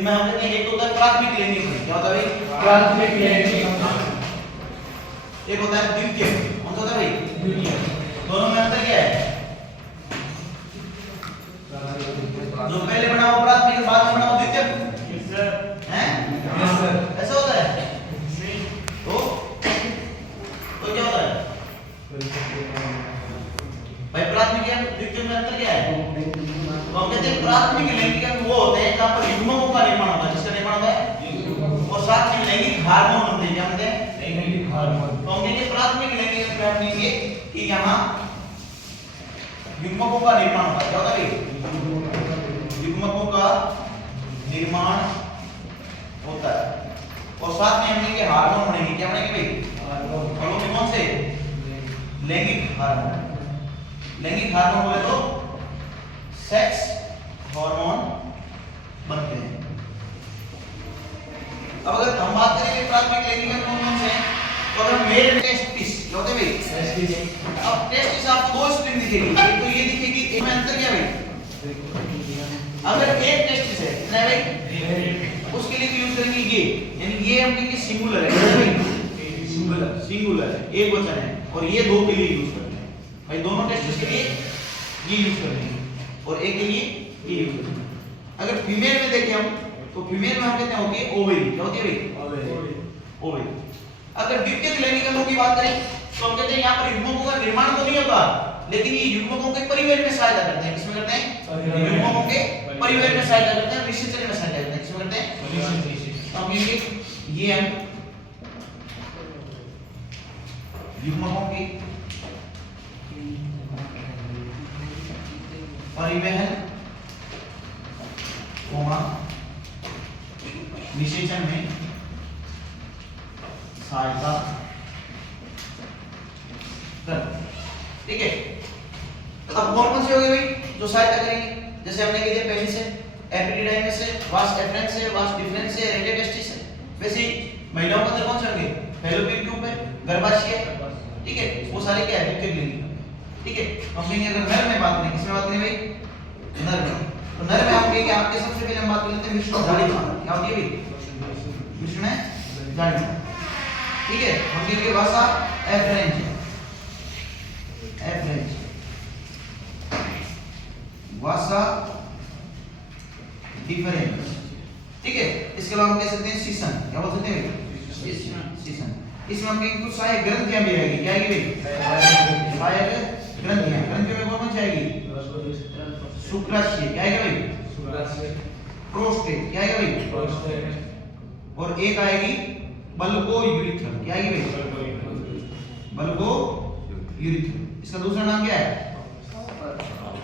इनमें हम कहते हैं एक होता है प्राथमिक लैंगिक, क्या होता है भाई? प्राथमिक लैंगिक, एक होता है द्वितीय, कौन सा होता है भाई? द्वितीय। दोनों में अंतर क्या है? जो पहले बना वो प्राथमिक, बाद में बना वो द्वितीय, हैं? Yes sir. ऐसा होता है? तो क्या होता है भाई? प्राथमिक या द्वितीय में अंतर क्या है? तो हम कहते हैं प्राथमिक लैंगिक अंग वो होते हैं जहां पर युग्मकों का निर्माण होता है। जिसका निर्माण होता है और साथ में लैंगिक हार्मोन बनते हैं। क्या बनते हैं? लैंगिक हार्मोन। तो हम कहेंगे प्राथमिक लैंगिक अंग में हम कहेंगे कि यहाँ युग्मकों का निर्माण होता है। क्या होता है? युग्मकों का निर्माण होता है और साथ में हम कहेंगे हार्मोन बनेंगे। क्या बनेंगे भाई? हार्मोन। कौन से? लैंगिक हार्मोन। लैंगिक हार्मोन बोले तो सेक्स हार्मोन बनते हैं। अब अगर हम बात करेंगे प्राथमिक लैंगिक अंग कौन से हैं, तो अगर मेल टेस्टिस, क्या होते हैं भाई? टेस्टिस। अब टेस्टिस आपको दो स्ट्रिंग दिखेगी, एक तो ये दिखेगी, एक में अंतर क्या भाई? अगर एक टेस्टिस है कितना है भाई? उसके लिए यूज करेंगे ये, यानी ये हम कहेंगे सिंगुलर है। क्या है भाई? सिंगुलर है, एक वचन है, और ये दो के लिए यूज करते हैं भाई। दोनों टेस्टिस के लिए ये यूज करेंगे और एक के लिए ये यूज करेंगे। अगर फीमेल में देखें हम, तो फीमेल में हम कहते हैं होती है ओवेरी। क्या होती है भाई? ओवेरी। अगर द्वितीयक लैंगिक अंगों की बात करें तो हम कहते हैं यहाँ पर युग्मकों का निर्माण तो नहीं होता, लेकिन ये युग्मकों के परिवहन में सहायता करते हैं। किसमें करते हैं? युग्मकों के परिवहन में सहायता करते हैं, निषेचन में सहायता करते हैं। किसमें करते हैं? तो हम कहेंगे ये अंग युग्मकों की परिवहन निषेचन में सहायता कर। ठीक है, अब कौन कौन से हो गए भाई जो सहायता करेंगे? जैसे हमने कह दिया पहले से एपिडिडाइमिस है, वास एफरेंस है, वास डिफरेंस है, रेडियोटेस्टिस है। वैसे ही महिलाओं के अंदर कौन से होंगे? फैलोपियन ट्यूब है, गर्भाशय है। ठीक है, वो सारे क्या है? द्वितीयक लैंगिक। ठीक है, हम कहेंगे अगर नर में बात करें, किसमें बात करें भाई? नर में। तो नर में हम कहेंगे आपके सबसे पहले हम बात कर लेते हैं विष्णुधारिता। क्या होती है भाई? विष्णुधारिता। ठीक है, हम कहेंगे वासा एफरेंस, एफरेंस वासा डिफरेंस। ठीक है, इसके अलावा हम कह सकते हैं सीसन। क्या बोल सकते हैं? सीसन। इसमें हम कहेंगे कुछ सहायक ग्रंथियां भी आएगी। क्या आएगी भाई? सहायक ग्रंथियां। ग्रंथियों में कौन सी आएगी? शुक्राशय। क्या आएगा भाई? शुक्राशय। प्रोस्टेट। क्या आएगा भाई? प्रोस्टेट। और एक आएगी बल्बो यूरिथ्रल। क्या आएगी भाई? Bulbo urethral. इसका दूसरा नाम क्या है?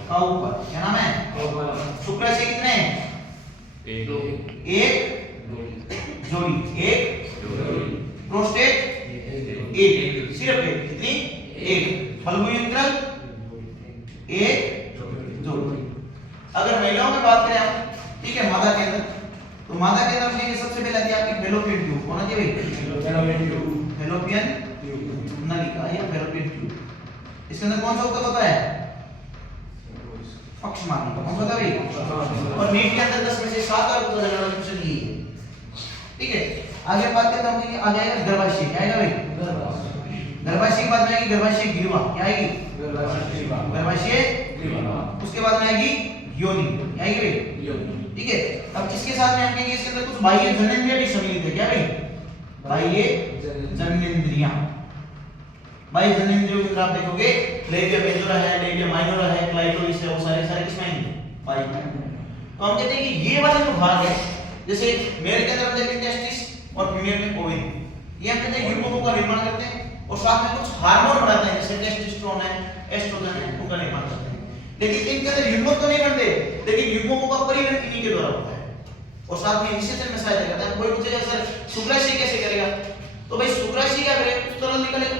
काउपर। क्या नाम है? शुक्राशय कितने हैं? एक जोड़ी, एक प्रोस्टेट एक, सिर्फ एक। कितनी? एक। बल्बो यूरिथ्रल एक जोड़ी। अगर महिलाओं में बात करें हम, ठीक है, मादा के अंदर, तो मादा के अंदर ये सबसे पहले आती है आपकी फैलोपियन ट्यूब। कौन आती है भाई? फैलोपियन नलिका या फैलोपियन ट्यूब। इसके अंदर कौन सा ऊतक होता है? पक्षमार्गी। कौन सा होता है भाई? और मीट के अंदर 10 में से 7 और ऊतक है। ठीक है, आगे बात करते हैं हम, आगे आएगा गर्भाशय। क्या आएगा भाई? गर्भाशय के बाद में आएगी गर्भाशय ग्रीवा। क्या आएगी? गर्भाशय ग्रीवा। उसके बाद में आएगी योनि। क्या आएगी भाई? योनि। ठीक है, अब इसके साथ में हम कहेंगे इसके अंदर कुछ बाह्य जननेंद्रियां भी सम्मिलित है। क्या भाई? बाह्य जननेंद्रियां। बाह्य जननेंद्रियों के अंदर आप देखोगे लेबिया मेजोरा है, लेबिया माइनोरा है, क्लाइटोरिस है, वो सारे किसमें आएंगे? बाह्य। तो हम कहते हैं कि ये वाला जो भाग है, जैसे मेल के अंदर हम देखें टेस्टिस और फीमेल में ओवेरी, ये हम कहते हैं युग्मकों का निर्माण करते हैं और साथ में कुछ हार्मोन बनाते हैं, जैसे टेस्टोस्टेरोन है, एस्ट्रोजन है, उनका निर्माण करते हैं। लेकिन इनके अंदर युग्मक तो नहीं बनते, लेकिन युग्मकों का परिवहन इन्हीं के द्वारा होता है और साथ में निषेचन में सहायता करता है। कोई पूछेगा सर शुक्राशय कैसे करेगा? तो भाई शुक्राशय क्या करेगा? कुछ तरल निकलेगा,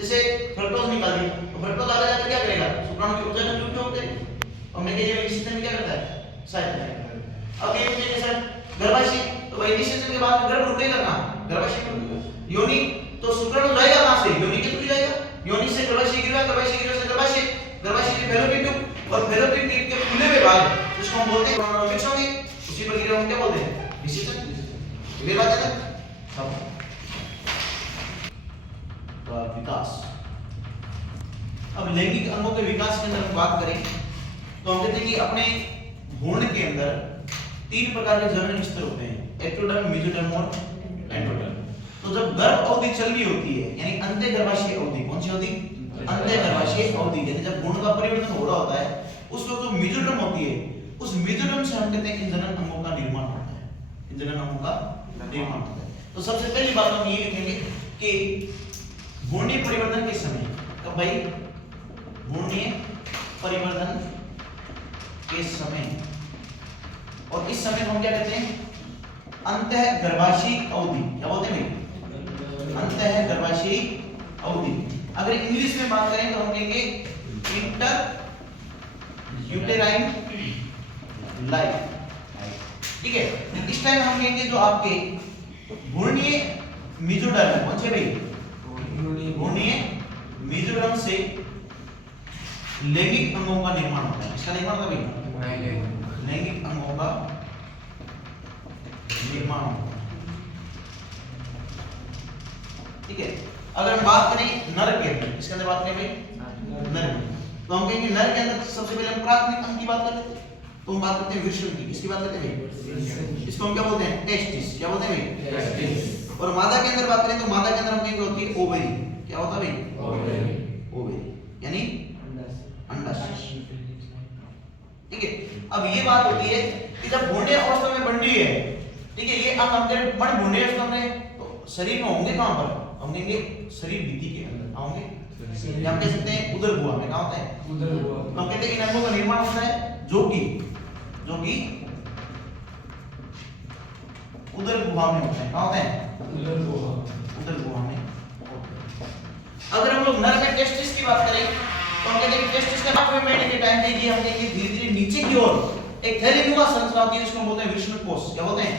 जैसे फ्रक्टोज निकाल दिया, तो फ्रक्टोज आगे जाकर क्या करेगा? शुक्राणु की ऊर्जा में जुड़ होते हैं और मैं कह निषेचन में क्या करता है? सहायता करता है। अब ये पूछेंगे सर गर्भाशय, तो भाई निषेचन के बाद में गर्भ रुकेगा कहां? गर्भाशय में। योनि, तो शुक्राणु जाएगा कहां से? योनि के थ्रू जाएगा। योनि से गर्भाशय गिरवा, गर्भाशय गिरवा से गर्भाशय, गर्भाशय से फैलोपियन ट्यूब और फैलोपियन ट्यूब के खुले हुए भाग जिसको हम बोलते हैं क्रोमोसोम्स होंगे, उसी प्रक्रिया को क्या बोलते हैं? ये बात है ना सब तो विकास। अब लैंगिक अंगों के विकास के अंदर हम बात करें तो हम कहते हैं कि अपने भ्रूण के अंदर 3 प्रकार के जनन स्तर होते हैं, एक्टोडर्म, मेसोडर्म और एंडोडर्म। तो जब गर्भ अवधि चल रही होती है यानी अंत्य गर्भाशय अवधि, कौन सी अवधि? अंत्य गर्भाशय अवधि, यानी जब भ्रूण का परिवर्तन हो रहा होता है उस वक्त जो मेसोडर्म होती है उस मेसोडर्म से हम कहते हैं कि जनन अंगों का निर्माण होता है, जनन अंगों का निर्माण होता है। तो सबसे पहली बात हम ये लिखेंगे कि भ्रूणीय परिवर्तन के समय, कब भाई? भ्रूणीय परिवर्तन के समय, और इस समय को हम क्या कहते हैं? अंतः गर्भाशयी अवधि। क्या बोलते हैं भाई? अंतः गर्भाशयी अवधि। अगर इंग्लिश में बात करें तो हम कहेंगे इंटर यूटेराइन लाइफ, ठीक है। इस टाइम हम कहेंगे जो आपके भ्रूणीय मेसोडर्म, कौन से भाई? भ्रूणीय मेसोडर्म से लैंगिक अंगों का निर्माण होता है। इसका निर्माण कभी? लैंगिक अंगों का निर्माण होता है, ठीक है। अगर हम बात करें नर के अंदर, इसके अंदर बात करें भाई नर में, तो हम कहेंगे नर के अंदर सबसे पहले हम प्राथमिक अंग की बात करते हैं, तो हम बात करते हैं वृषण की। किसकी बात करते हैं भाई? इसको हम क्या बोलते हैं? टेस्टिस। क्या बोलते हैं भाई? टेस्टिस। और मादा के अंदर बात करें तो मादा के अंदर हम कहेंगे होती है ओवरी। क्या होता है भाई? ओवरी यानी अंडाशय, ठीक है। अब ये बात होती है कि जब भ्रूणीय अवस्था में बन रही है, ठीक है, ये अंग हमने बड़ भ्रूणीय अवस्था में तो शरीर में होंगे कहां पर? हम कहेंगे शरीर भित्ति के अंदर होंगे, या हम कह सकते हैं उदर गुहा में। कहां होता है? उदर गुहा। तो हम कहते हैं इन अंगों का निर्माण होता है जो कि उदर गुहा में होता है। कहां होता है? उदर गुहा। उदर गुहा में। अगर हम लोग नर में टेस्टिस की बात करें तो हम कहते हैं कि टेस्टिस का 8वें महीने के टाइम पे ये हम कहेंगे धीरे-धीरे नीचे की ओर एक थैलीनुमा संरचना होती है जिसको हम बोलते हैं वृषणकोश। क्या बोलते हैं?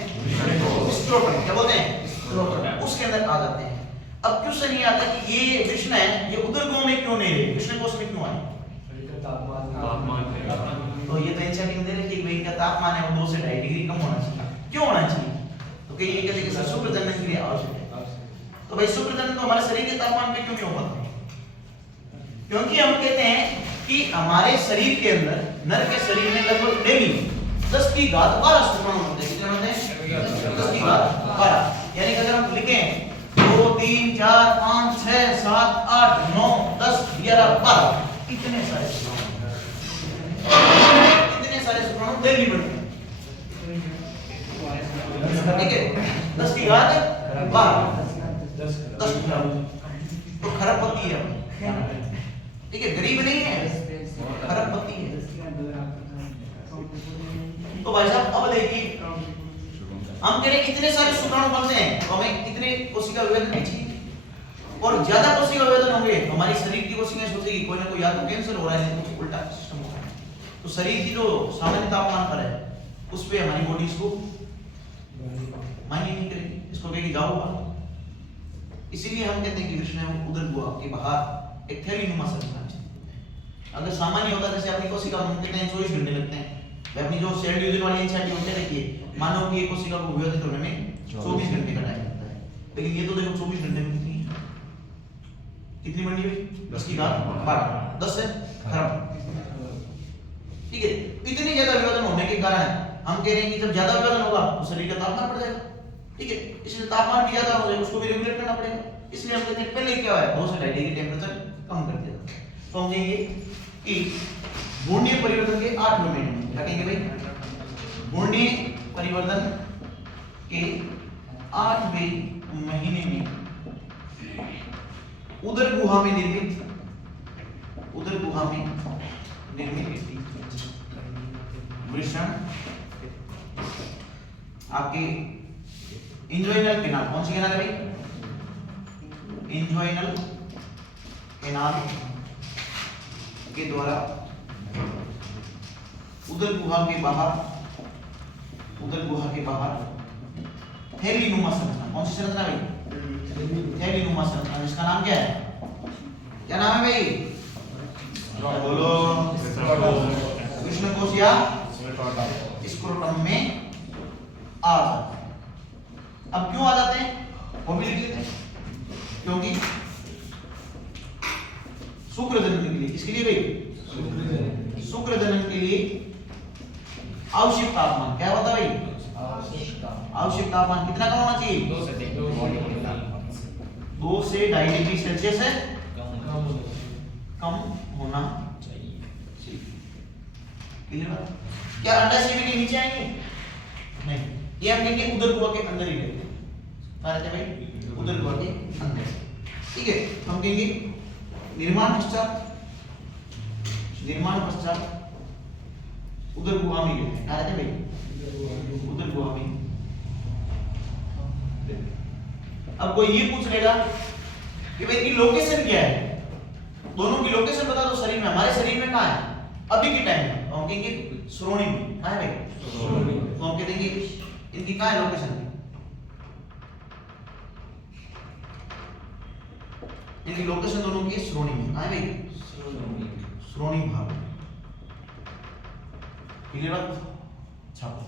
स्क्रोटम। क्या बोलते हैं? स्क्रोटम। उसके अंदर आ जाते हैं। अब क्यों से नहीं आता कि ये वृषण है, ये उदर गुहा में क्यों नहीं रहे, वृषणकोश में क्यों आए? तो ये तो इंशाल्लाह दे रहे कि भाई का तापमान है वो 2 से 2.5 डिग्री कम होना चाहिए। क्यों होना चाहिए? तो कई ये कहते हैं कि शुक्र जनन के लिए आवश्यक है। तो भाई शुक्र जनन तो हमारे शरीर के तापमान पे क्यों नहीं हो पाता? क्योंकि हम कहते हैं कि हमारे शरीर के अंदर, नर के शरीर में लगभग डेली 10 की घात 12 शुक्राणु होते हैं। कितने होते हैं? 10 की घात 12। यानी अगर हम लिखें 2 3 4 5 6 7 8 9 10 11 12 कितने सारे शुक्राणु डेली बनते हैं, ठीक है। 10 की घात 12 10 तो खरबपति है, ठीक है, गरीब नहीं है, खरबपति है। तो भाई साहब अब देखिए हम कह रहे हैं इतने सारे शुक्राणु बनते हैं तो हमें कितने कोशिका विभाजन चाहिए, और ज्यादा कोशिका विभाजन होंगे तो हमारी शरीर की कोशिकाएं सोचेगी कोई ना कोई या तो कैंसर हो रहा है या कुछ उल्टा सिस्टम हो रहा है। तो शरीर की जो सामान्य तापमान पर है उस पे हमारी बॉडी इसको मान्य नहीं करेगी, इसको कहेगी जाओ बाहर। इसीलिए हम कहते हैं कि वृषण उदर गुहा के बाहर एक थैलीनुमा संरचना है। अगर सामान्य होता जैसे अपनी कोशिका हम कहते हैं 24 घंटे लगते हैं, अपनी जो सेल डिवीजन वाली एंजाइम होती है, देखिए मानव की एक कोशिका को विभाजित होने में 24 घंटे का टाइम लगता है, लेकिन ये तो देखो 24 घंटे में कितनी बनी हुई? 10 की घात 12 10 से खराब, ठीक है। इतनी ज्यादा विभाजन होने के कारण हम कह रहे हैं कि जब ज्यादा विभाजन होगा तो शरीर का तापमान बढ़ जाएगा, ठीक है। इसलिए तापमान भी ज्यादा हो जाएगा, उसको भी रेगुलेट करना पड़ेगा। इसलिए हम कहते हैं पहले क्या है 2 से 2.5 डिग्री टेंपरेचर कम कर दिया। तो हम कहेंगे कि भ्रूणीय परिवर्तन के 8वें महीने में क्या कहेंगे भाई? भ्रूणीय परिवर्तन के 8वें महीने में उदर गुहा में निर्मित वृषण आपके इंजोइनल कैनाल, कौन सी कैनाल है भाई? इंजोइनल कैनाल के द्वारा उदर गुहा के बाहर थैलीनुमा संरचना, कौन सी संरचना भाई? थैलीनुमा संरचना, इसका नाम क्या है? क्या नाम है भाई? बोलो। वृषणकोश या स्क्रोटम में आ जाता है, अब क्यों आ जाते हैं वो भी लिख लेते हैं, क्योंकि शुक्र जनन के लिए, इसके लिए भाई शुक्र जनन के लिए आवश्यक तापमान क्या होता है भाई? आवश्यक तापमान कितना कम होना चाहिए? 2 से 2.5 डिग्री सेल्सियस है कम होना चाहिए। क्लियर बात? क्या अंडा सीवी के नीचे आएंगे? नहीं, ये हम कहेंगे उदर गुहा के अंदर ही रहते हैं। क्या रहते हैं भाई? उदर गुहा के अंदर। ठीक है, हम कहेंगे निर्माण पश्चात उदर गुहा में रहते हैं। क्या रहते हैं भाई? उदर गुहा में। अब कोई ये पूछ लेगा कि भाई इनकी लोकेशन क्या है, दोनों की लोकेशन बता दो शरीर में, हमारे शरीर में कहाँ है अभी के टाइम में? तो हम कहेंगे श्रोणी में। कहाँ है भाई? तो हम कह देंगे इनकी कहाँ है लोकेशन? इनकी लोकेशन दोनों की श्रोणी में। कहाँ है भाई? श्रोणी भाग। क्लियर बात? छापो।